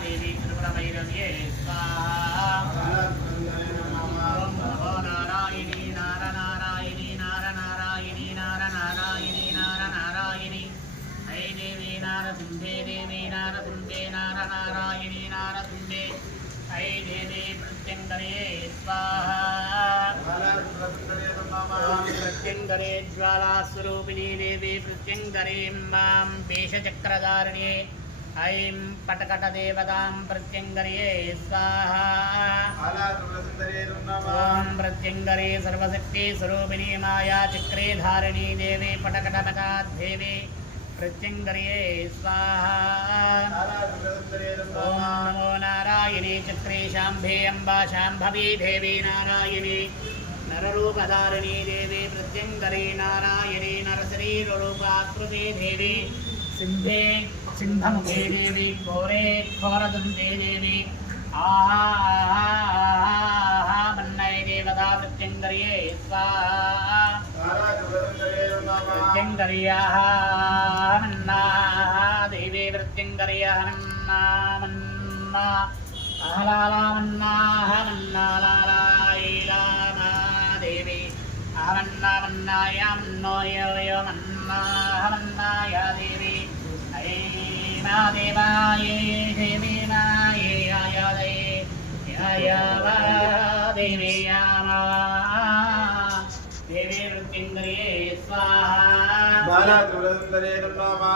देवी त्रिपुरभैरव्ये स्वाहा। ओम नमो नारायणी नारायणी नारायणी नारायणी नारायणी ऐ देवी नारसिंहे नारायणी नारसिंहे ऐ देवी प्रत्यंगरे स्वाहा। प्रत्यंगरे ज्वालास्वरूपिणी देवी प्रत्यंगरे मां पेशचक्रधारिणे ऐं पटकटदेवतां प्रत्यंगरे स्वाहा। ओं प्रत्यंगरे सर्वशक्ति स्वरूपिणी माया चक्रे धारिणी देवी पटकटमकादेवी प्रत्यंगरे स्वाहा। ओं नमो नारायणी चक्रे शांभे अम्बा शांभवी देवी नारायणी नररूपधारिणी देवी प्रत्यंगरे नारायणी नरशरीररूपाकृति देवी सिंधे सिंहमुखे देवी घोरे घोरदंते देवी आहा मन्नय देवता प्रत्यंगर्ये स्वाहा। प्रत्यंगर्याः मन्ना देवी प्रत्यंगर्याः मन्ना मन्ना अहलाला मन्नाः मन्ना लाला देवी अहमन्ना मन्नाया मन्नो यो मन्नाः मन्नाया देवी ऐमा देवाये देवी माये यादे यावा देवी यामा देवी वृत्तिंद्रिये स्वाहा। बाला तुलंदरे नमः।